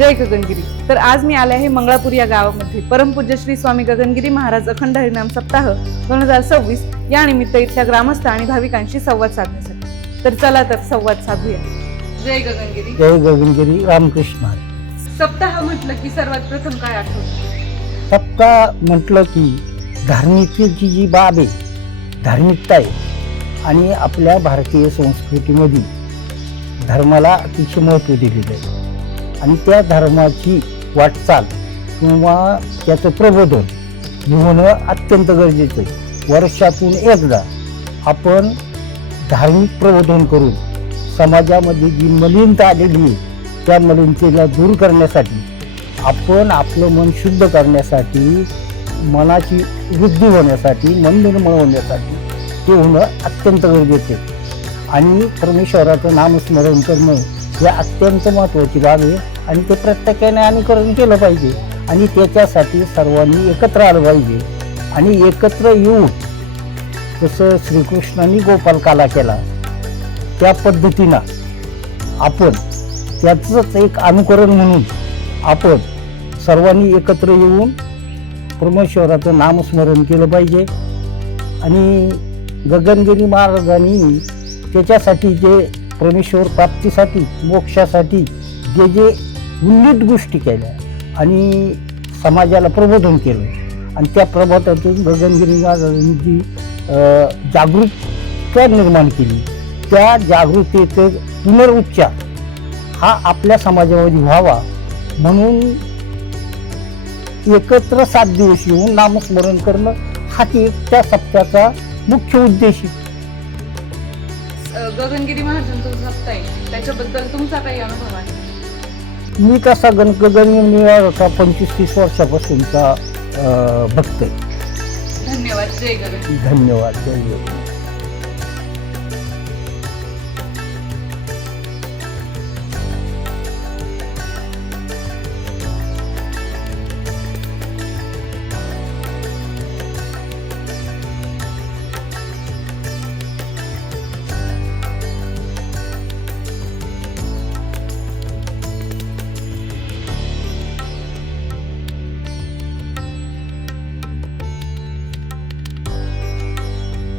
जय गगनगिरी। तर आज मी आले आहे मंगळापूर या गावामध्ये परमपूज्य श्री स्वामी गगनगिरी महाराज अखंड हरिनाम सप्ताह 2026 या निमित्त इथल्या ग्रामस्थ आणि भाविकांशी संवाद साधण्यासाठी। तर चला तर संवाद साधूया। जय गगनगिरी। जय गगनगिरी। रामकृष्ण। सप्ताह म्हटलं की सर्वात प्रथम काय आठवतं? सप्ताह म्हटलं की धार्मिकतेची जी बाब आहे, धार्मिकता आहे आणि आपल्या भारतीय संस्कृतीमध्ये धर्माला अतिशय महत्त्व दिलेलं आहे आणि त्या धर्माची वाटचाल किंवा त्याचं प्रबोधन हे होणं अत्यंत गरजेचं आहे। वर्षातून एकदा आपण धार्मिक प्रबोधन करून समाजामध्ये जी मलिनता आलेली आहे त्या मलिनतेला दूर करण्यासाठी, आपण आपलं मन शुद्ध करण्यासाठी, मनाची वृद्धी होण्यासाठी, मन निर्मळ होण्यासाठी ते होणं अत्यंत गरजेचं आहे आणि परमेश्वराचं नामस्मरण करणं हे अत्यंत महत्त्वाची बाब आहे आणि ते प्रत्येकाने अनुकरण केलं पाहिजे आणि त्याच्यासाठी सर्वांनी एकत्र आलं पाहिजे आणि एकत्र येऊन जसं श्रीकृष्णांनी गोपालकाला केला त्या पद्धतीनं आपण त्याचंच एक अनुकरण म्हणून आपण सर्वांनी एकत्र येऊन परमेश्वराचं नामस्मरण केलं पाहिजे आणि गगनगिरी महाराजांनी त्याच्यासाठी जे परमेश्वर प्राप्तीसाठी, मोक्षासाठी जे जे उन्नत गोष्टी केल्या आणि समाजाला प्रबोधन केलं आणि त्या प्रबोधनातून गगनगिरी महाराजांनी जी जागरूकता निर्माण केली, त्या जागृतीचे पुनरुच्चार हा आपल्या समाजामध्ये व्हावा म्हणून एकत्र 7 दिवस येऊन नामस्मरण करणं हा त्या सप्त्याचा मुख्य उद्देश आहे। गगनगिरी महाराजांचा सप्ताह आहे त्याच्याबद्दल तुमचा काही अनुभव आहे? मी तसा गगनगिरी महाराजांचा 25-30 वर्षापासूनचा भक्त आहे। धन्यवाद। जय गगनगिरी। धन्यवाद। जय गगनगिरी।